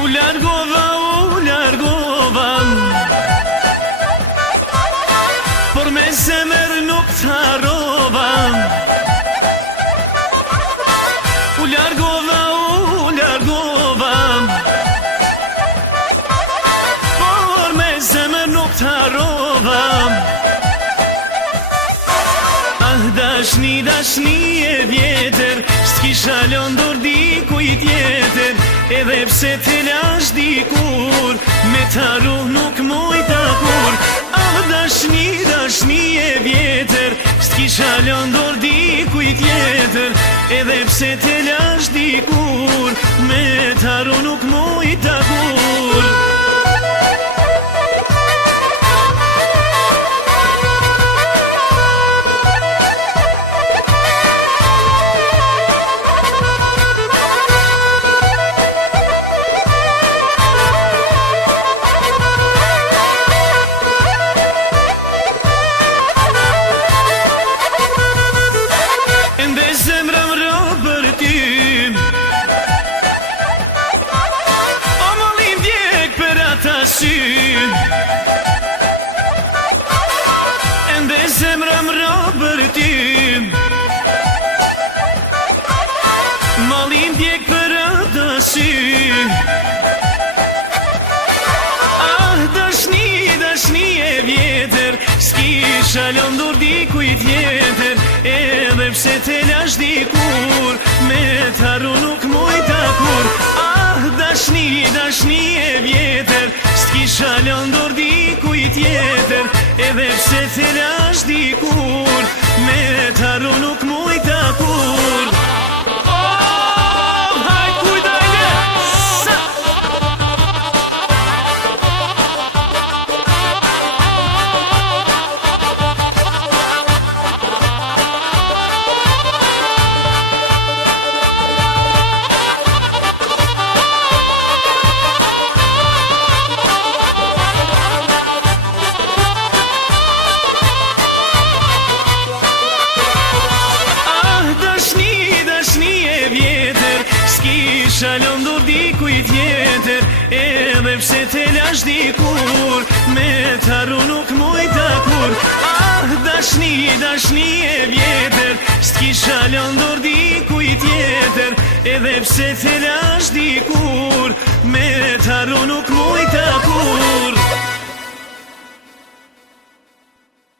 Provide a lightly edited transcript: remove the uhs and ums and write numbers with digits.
U largova, por me zemër nuk të harrova. U largova, por me zemër nuk të harrova. Ah, dashni e vjetër, s'kisha lëndur dikuj tjetër. Edhe pse të lash dikur, me t'harru nuk mujta kur. Ah, dashni e vjetër, s'kisha lëndur dikuj tjetër. Edhe pse të lash dikur, me t'harru nuk mujta kur. Ende zemra më robër ty, malin djek për atë sy. Ah, dashni e vjetër, s'kisha lëndur dikuj tjetër. Edhe pse të lash dikur, me t'harru nuk mujta kur. Ah, dashni e vjetër, s'kisha lëndur dikuj tjetër. Edhe pse të lash dikur, me t'harru nuk mujta kur. S'kisha lëndur dikuj tjetër, edhe pse të lash dikur, me t'harru nuk mujta kur. Ah, dashni e vjetër, s'kisha lëndur dikuj tjetër. Edhe pse të lash dikur, me t'harru nuk mujta kur.